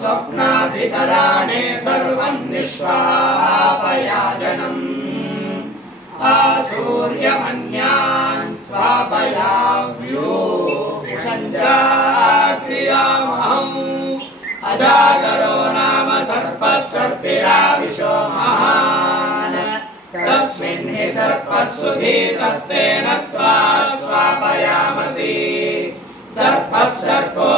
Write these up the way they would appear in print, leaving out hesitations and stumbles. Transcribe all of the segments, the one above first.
स्वप्नाधिकराणे सर्वं निष्पापयाजनम् आसूर्यमन्यान् स्वापयाव्यूषञ्जाक्रियामहम् अजागरो नाम सर्पः सर्पिराविशो महान् तस्मिन् हि सर्पः सुधीतस्तेन त्वा स्वापयामसि सर्पः सर्पो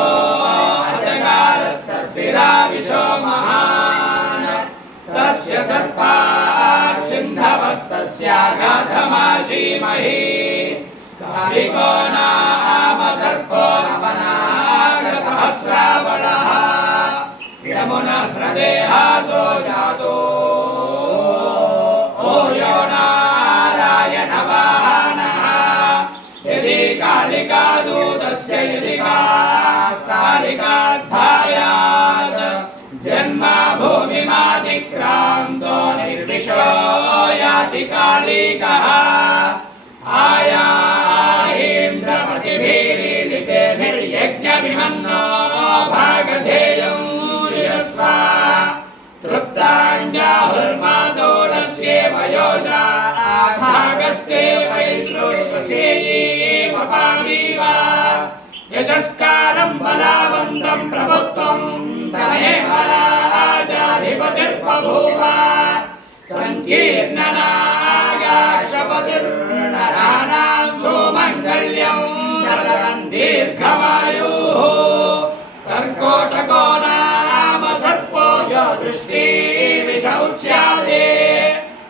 अजगारः सर्पिराविशो महान् तस्य सर्पात् सिन्धवस्तस्याघातमाशीमहि कालिको नाम सर्पो नवनागसहस्राबलः यमुनः हृदेहासो जातो यो नारायणवाहनः यदि कालिका दूतस्य यदि कालिकाद्भायात् जन्मा भूमिमातिक्रान्तो निर्विशो याति कालिकः आयाहीन्द्रपतिभिरीलितेभिर्यज्ञविमन्नो भागधेयं यस्व तृप्ताञ्जाहुर्मादोलस्येव योषा भागस्ते वैद्रोष्वसेयेव पामीव यशस्कारं बलावन्तं प्रभुत्वं तमेव राजाधिपतिर्बभूव सङ्कीर्णनागाशपतिर्नराणां सुमङ्गल्यं सततं दीर्घमायुः कर्कोटको नाम सर्पो यो दृष्टिविशौच्यादे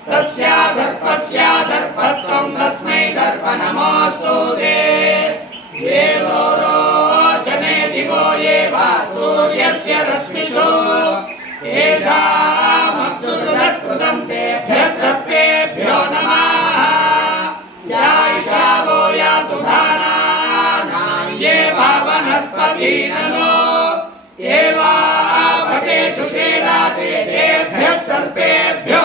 तस्या सर्पस्य सर्पत्वं तस्मै सर्वनमोऽस्तु ते वेदो रोचने दिवो ये वा सूर्यस्य रश्मिषु येषामप्सुतस्कृतं तेभ्यः सर्पेभ्यो नमः यायिषा वो यातु धानानां ये वा वनस्पतिनलो ये वा भटेषु शेलाते तेभ्यः सर्पेभ्यो